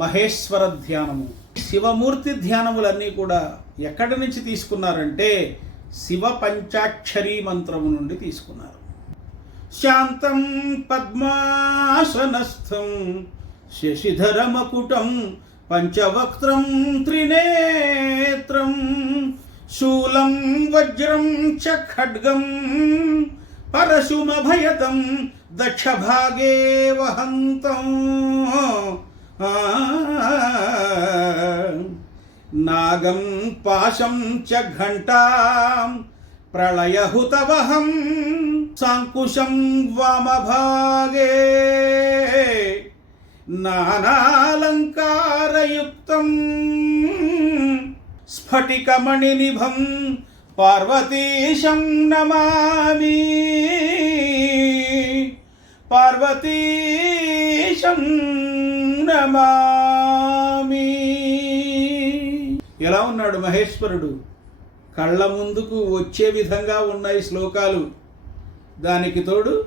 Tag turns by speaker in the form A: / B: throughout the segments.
A: మహేశ్వర ధ్యానము. శివమూర్తి ధ్యానములన్నీ కూడా ఎక్కడి నుంచి తీసుకున్నారంటే శివ పంచాక్షరీ మంత్రము నుండి తీసుకున్నారు. శాంతం పద్మాసనస్థం శశిధరమకుటం పంచవక్త్రం త్రినేత్రం శూలం వజ్రం చ ఖడ్గం పరశుమభయతం దక్షభాగే వహంతం. నాగం పాశం చ ఘంటాం ప్రళయహుతవహం సాంకుశం వామభాగే నానాలంకారయుక్తం స్ఫటికమణినిభం పార్వతీశం నమామి. పార్వతీ పార్వతీశం నమామి ఎలా ఉన్నాడు మహేశ్వరుడు? కళ్ళ ముందుకు వచ్చే విధంగా ఉన్నాయి శ్లోకాలు. దానికి తోడు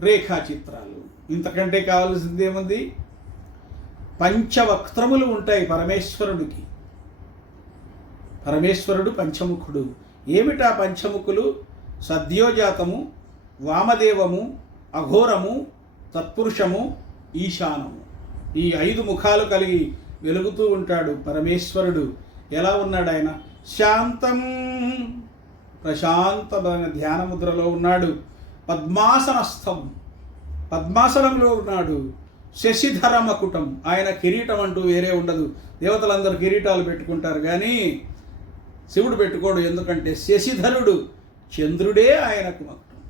A: రేఖాచిత్రాలు. ఇంతకంటే కావాల్సింది ఏముంది? పంచవక్త్రములు ఉంటాయి పరమేశ్వరుడికి. పరమేశ్వరుడు పంచముఖుడు. ఏమిటా పంచముఖులు? సద్యోజాతము వామదేవము అఘోరము తత్పురుషము ఈశానం ఈ ఐదు ముఖాలు కలిగి వెలుగుతూ ఉంటాడు పరమేశ్వరుడు. ఎలా ఉన్నాడు ఆయన? శాంతం ప్రశాంతమైన ధ్యానముద్రలో ఉన్నాడు. పద్మాసనస్థం పద్మాసనంలో ఉన్నాడు. శశిధర మకుటం ఆయన కిరీటం అంటూ వేరే ఉండదు. దేవతలందరూ కిరీటాలు పెట్టుకుంటారు కానీ శివుడు పెట్టుకోడు. ఎందుకంటే శశిధరుడు చంద్రుడే ఆయనకు మకుటం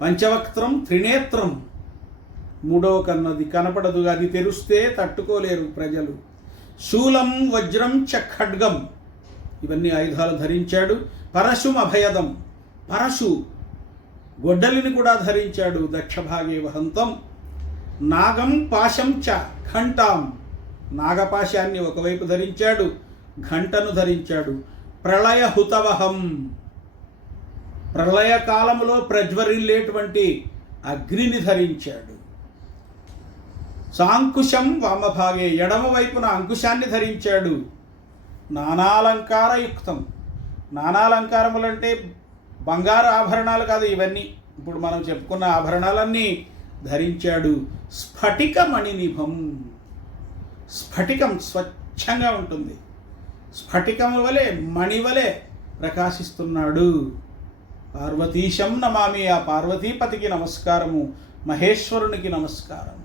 A: పంచవక్త్రం త్రినేత్రం మూడవ కన్నది కనపడదు అది తెరుస్తే తట్టుకోలేరు ప్రజలు. శూలం వజ్రం చ ఖడ్గం ఇవన్నీ ఆయుధాలు ధరించాడు. పరశుం అభయదం. పరశు గొడ్డలిని కూడా ధరించాడు. దక్షభాగే వహంతం. నాగం పాశం చ ఘంటాం. నాగపాశాన్ని ఒకవైపు ధరించాడు. ఘంటను ధరించాడు. ప్రళయ హుతవహం ప్రళయ కాలంలో ప్రజ్వరిల్లేటువంటి అగ్నిని ధరించాడు. సాంకుశం వామభాగే ఎడమవైపున అంకుశాన్ని ధరించాడు. నానాలంకారయుక్తం. నానాలంకారములంటే బంగారు ఆభరణాలు కాదు ఇవన్నీ. ఇప్పుడు మనం చెప్పుకున్న ఆభరణాలన్నీ ధరించాడు. స్ఫటిక మణినిభం స్ఫటికం స్వచ్ఛంగా ఉంటుంది. స్ఫటికం వలె మణి వలె ప్రకాశిస్తున్నాడు. పార్వతీశం నమామి. ఆ పార్వతీపతికి నమస్కారము. మహేశ్వరునికి నమస్కారం